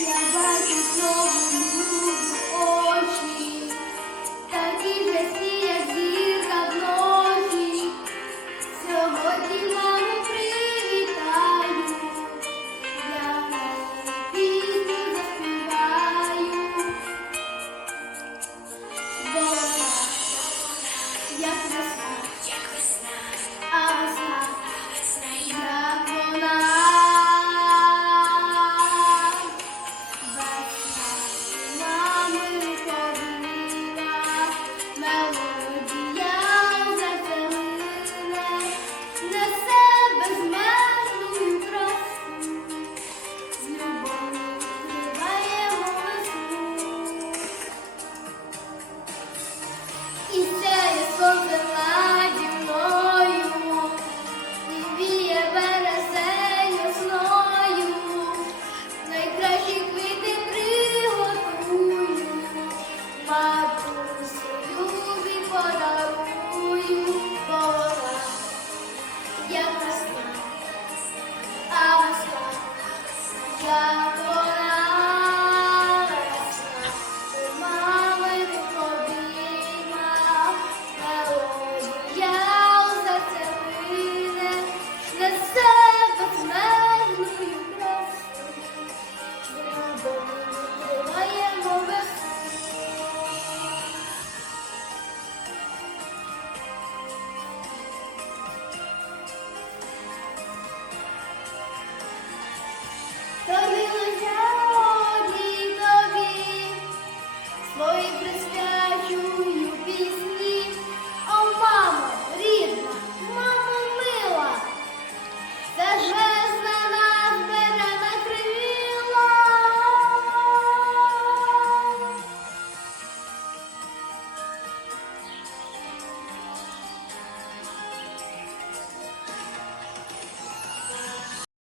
Я бачу знову around. casa.